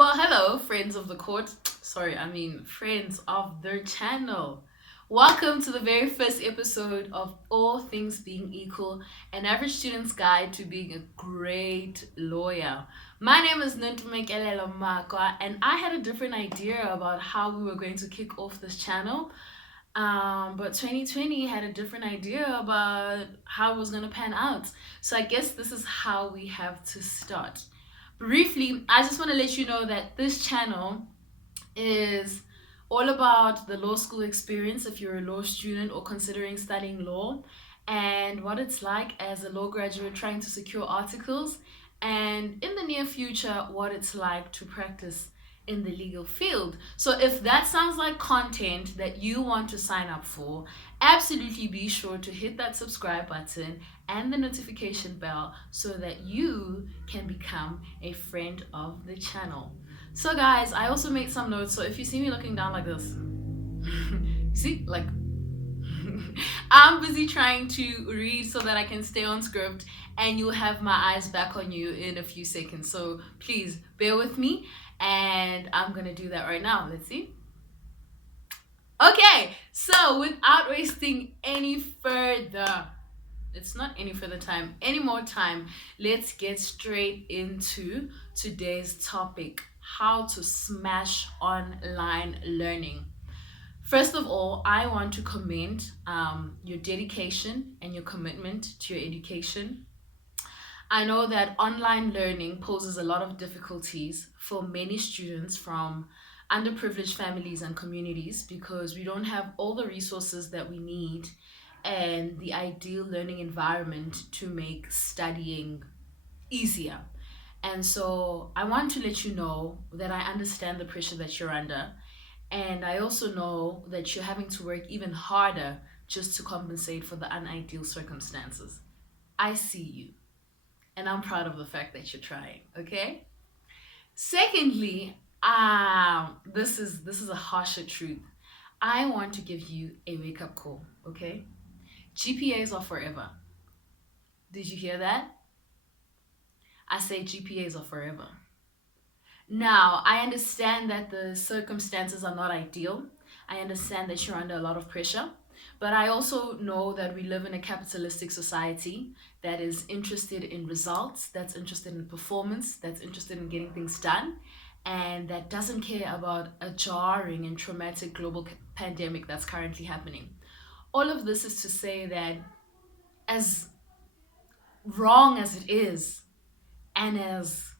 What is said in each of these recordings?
Well, hello, friends of the court. Sorry, I mean, friends of the channel. Welcome to the very first episode of All Things Being Equal, an average student's guide to being a great lawyer. My name is Nontumekelelo Magwa, and I had a different idea about how we were going to kick off this channel. But 2020 had a different idea about how it was going to pan out. So I guess this is how we have to start. Briefly, I just want to let you know that this channel is all about the law school experience if you're a law student or considering studying law, and what it's like as a law graduate trying to secure articles, and in the near future, what it's like to practice in the legal field. So if that sounds like content that you want to sign up for, absolutely be sure to hit that subscribe button and the notification bell so that you can become a friend of the channel. So guys, I also made some notes, so if you see me looking down like this, see, like I'm busy trying to read so that I can stay on script, and you'll have my eyes back on you in a few seconds. So please bear with me, and I'm gonna do that right now. Let's see. Okay, so without wasting any further, it's not any further time, any more time, let's get straight into today's topic: how to smash online learning. First of all, I want to commend your dedication and your commitment to your education. I know that online learning poses a lot of difficulties for many students from underprivileged families and communities because we don't have all the resources that we need and the ideal learning environment to make studying easier. And so I want to let you know that I understand the pressure that you're under. And I also know that you're having to work even harder just to compensate for the unideal circumstances. I see you. And I'm proud of the fact that you're trying, okay? Secondly, this is a harsher truth. I want to give you a wake-up call, okay? GPAs are forever. Did you hear that? I say GPAs are forever. Now, I understand that the circumstances are not ideal. I understand that you're under a lot of pressure. But I also know that we live in a capitalistic society that is interested in results, that's interested in performance, that's interested in getting things done, and that doesn't care about a jarring and traumatic global pandemic that's currently happening. All of this is to say that as wrong as it is, and as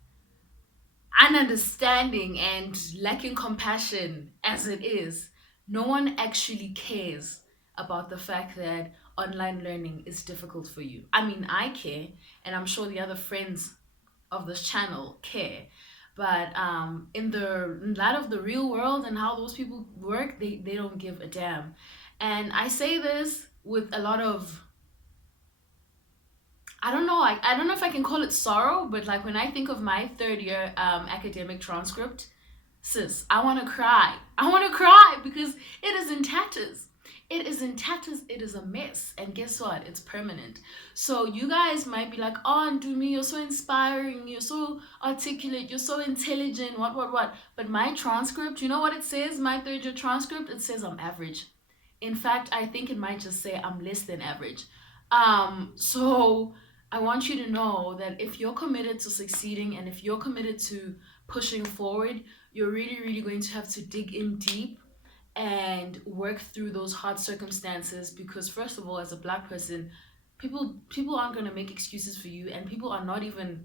ununderstanding and lacking compassion as it is, no one actually cares about the fact that online learning is difficult for you. I mean, I care, and I'm sure the other friends of this channel care. But in light of the real world and how those people work, they don't give a damn. And I say this with a lot of, I don't know if I can call it sorrow, but like when I think of my third year academic transcript, sis, I want to cry. I want to cry because it is in tatters. It is in tatters. It is a mess. And guess what? It's permanent. So you guys might be like, oh, Ndumi, you're so inspiring. You're so articulate. You're so intelligent. What? But my transcript, you know what it says? My third year transcript, it says I'm average. In fact, I think it might just say I'm less than average. So I want you to know that if you're committed to succeeding and if you're committed to pushing forward, you're really, really going to have to dig in deep and work through those hard circumstances, because first of all, as a Black person, people aren't going to make excuses for you, and people are not even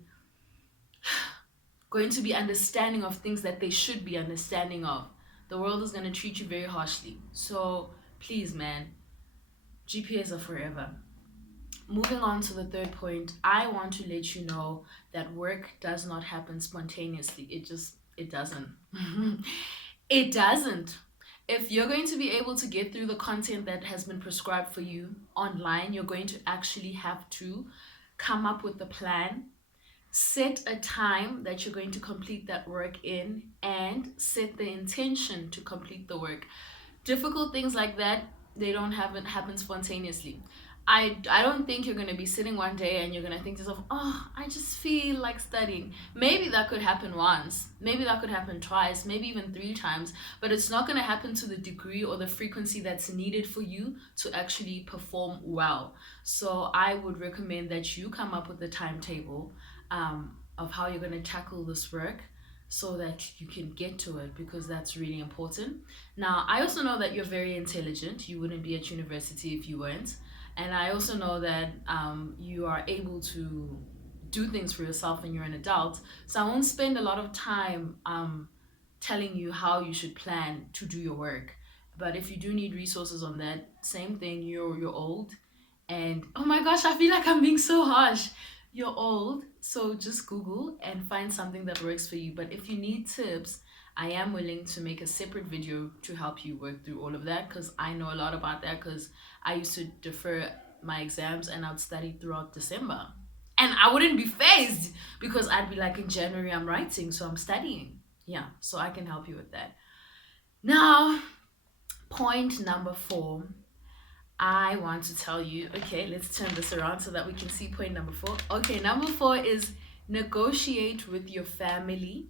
going to be understanding of things that they should be understanding of. The world is going to treat you very harshly. So please, man, GPAs are forever. Moving on to the third point, I want to let you know that work does not happen spontaneously. It doesn't. It doesn't. If you're going to be able to get through the content that has been prescribed for you online, you're going to actually have to come up with a plan, set a time that you're going to complete that work in, and set the intention to complete the work. Difficult things like that, they don't happen spontaneously. I don't think you're going to be sitting one day and you're going to think to yourself, oh, I just feel like studying. Maybe that could happen once, maybe that could happen twice, maybe even three times, but it's not going to happen to the degree or the frequency that's needed for you to actually perform well. So I would recommend that you come up with a timetable of how you're going to tackle this work so that you can get to it, because that's really important. Now, I also know that you're very intelligent. You wouldn't be at university if you weren't. And I also know that you are able to do things for yourself when you're an adult. So I won't spend a lot of time telling you how you should plan to do your work. But if you do need resources on that, same thing, you're old. And oh my gosh, I feel like I'm being so harsh. You're old, so just Google and find something that works for you. But if you need tips, I am willing to make a separate video to help you work through all of that, because I know a lot about that, because I used to defer my exams and I'd study throughout December. And I wouldn't be phased because I'd be like, in January I'm writing, so I'm studying. Yeah, so I can help you with that. Now, point number 4. I want to tell you, okay, let's turn this around so that we can see point number 4. Okay, number 4 is negotiate with your family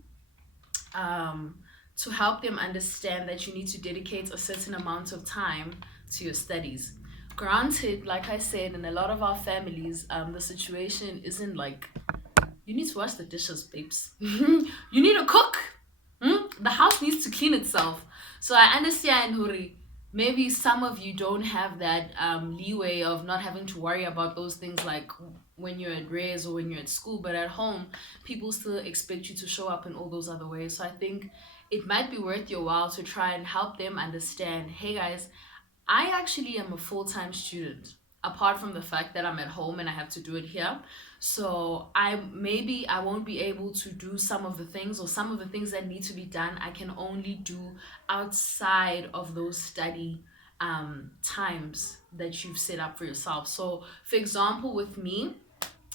to help them understand that you need to dedicate a certain amount of time to your studies. Granted, like I said, in a lot of our families, the situation isn't like, you need to wash the dishes, babes. You need to cook. The house needs to clean itself. So I understand, Huri. Maybe some of you don't have that leeway of not having to worry about those things like when you're at res or when you're at school, but at home, people still expect you to show up in all those other ways. So I think it might be worth your while to try and help them understand, hey guys, I actually am a full-time student, apart from the fact that I'm at home and I have to do it here. So I won't be able to do some of the things, or some of the things that need to be done I can only do outside of those study times that you've set up for yourself. So for example, with me,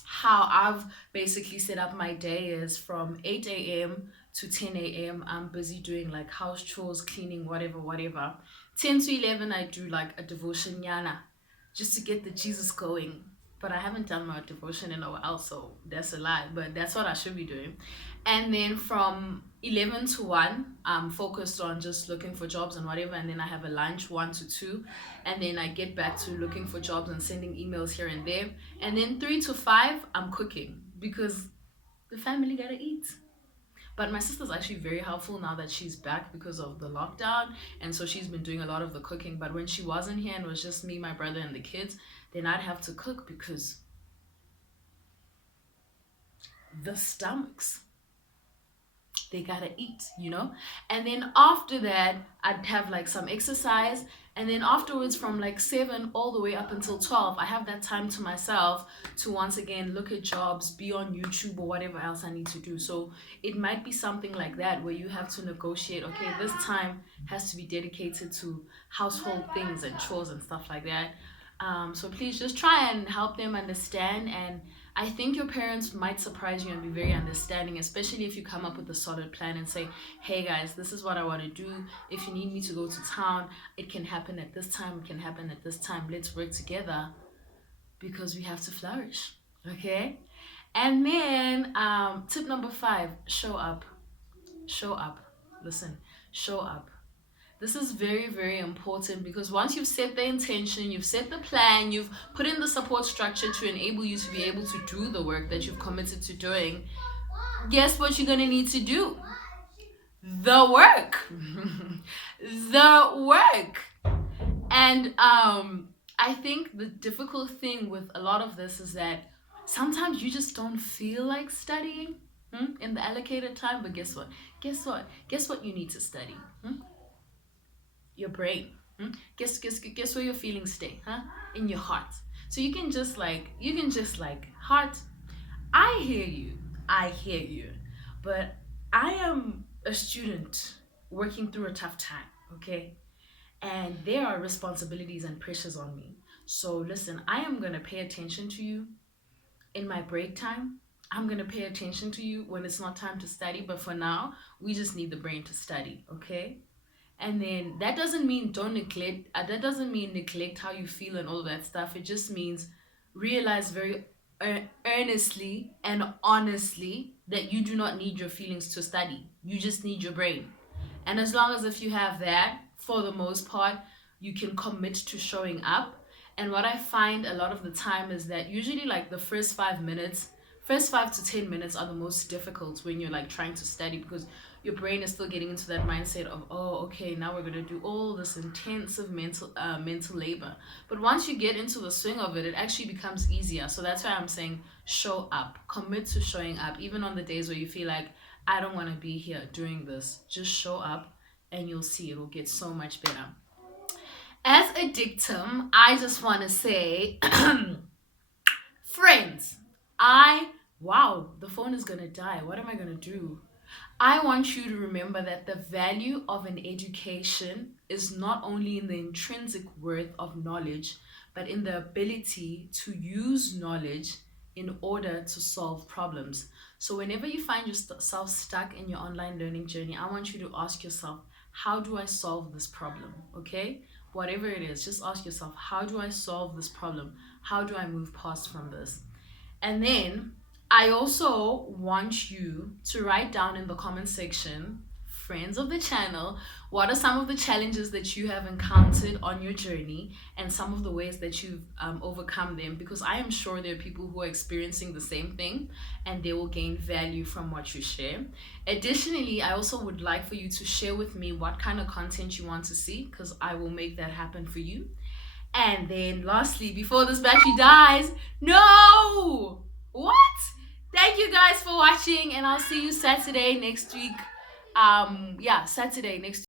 how I've basically set up my day is from 8 a.m. to 10 a.m. I'm busy doing like house chores, cleaning, whatever. 10 to 11, I do like a devotion yana, just to get the Jesus going. But I haven't done my devotion in a while, so that's a lie. But that's what I should be doing. And then from 11 to 1, I'm focused on just looking for jobs and whatever. And then I have a lunch, 1 to 2. And then I get back to looking for jobs and sending emails here and there. And then 3 to 5, I'm cooking, because the family gotta eat. But my sister's actually very helpful now that she's back because of the lockdown. And so she's been doing a lot of the cooking. But when she wasn't here and it was just me, my brother, and the kids, then I'd have to cook, because the stomachs, they gotta eat, you know? And then after that, I'd have like some exercise. And then afterwards, from like 7 all the way up until 12, I have that time to myself to once again look at jobs, be on YouTube or whatever else I need to do. So it might be something like that where you have to negotiate, okay, this time has to be dedicated to household things and chores and stuff like that. So please just try and help them understand. And I think your parents might surprise you and be very understanding, especially if you come up with a solid plan and say, hey guys, this is what I want to do. If you need me to go to town, it can happen at this time, it can happen at this time. Let's work together, because we have to flourish. Okay? And then tip number 5, show up. Show up. Listen, show up. This is very, very important, because once you've set the intention, you've set the plan, you've put in the support structure to enable you to be able to do the work that you've committed to doing, guess what you're going to need to do? The work. The work. And I think the difficult thing with a lot of this is that sometimes you just don't feel like studying in the allocated time. But guess what? Guess what you need to study? Your brain. Guess where your feelings stay, in your heart. So you can just like heart, I hear you, but I am a student working through a tough time, okay, and there are responsibilities and pressures on me. So listen, I am going to pay attention to you in my break time. I'm going to pay attention to you when it's not time to study, but for now we just need the brain to study, okay? And then that doesn't mean don't neglect, that doesn't mean neglect how you feel and all that stuff. It just means realize very earnestly and honestly that you do not need your feelings to study. You just need your brain. And as long as if you have that, for the most part, you can commit to showing up. And what I find a lot of the time is that usually like the first 5 to 10 minutes are the most difficult when you're like trying to study, because your brain is still getting into that mindset of, oh, okay, now we're gonna do all this intensive mental labor. But once you get into the swing of it, it actually becomes easier. So that's why I'm saying show up, commit to showing up, even on the days where you feel like I don't want to be here doing this. Just show up, and you'll see it will get so much better. As a dictum, I just want to say, friends, wow, the phone is gonna die. What am I gonna do? I want you to remember that the value of an education is not only in the intrinsic worth of knowledge, but in the ability to use knowledge in order to solve problems. So, whenever you find yourself stuck in your online learning journey, I want you to ask yourself, how do I solve this problem? Okay? Whatever it is, just ask yourself, how do I solve this problem? How do I move past from this? And then I also want you to write down in the comment section, friends of the channel, what are some of the challenges that you have encountered on your journey and some of the ways that you've overcome them, because I am sure there are people who are experiencing the same thing and they will gain value from what you share. Additionally, I also would like for you to share with me what kind of content you want to see, because I will make that happen for you. And then lastly, before this battery dies, no! What? Thank you guys for watching, and I'll see you Saturday next week. Saturday next week.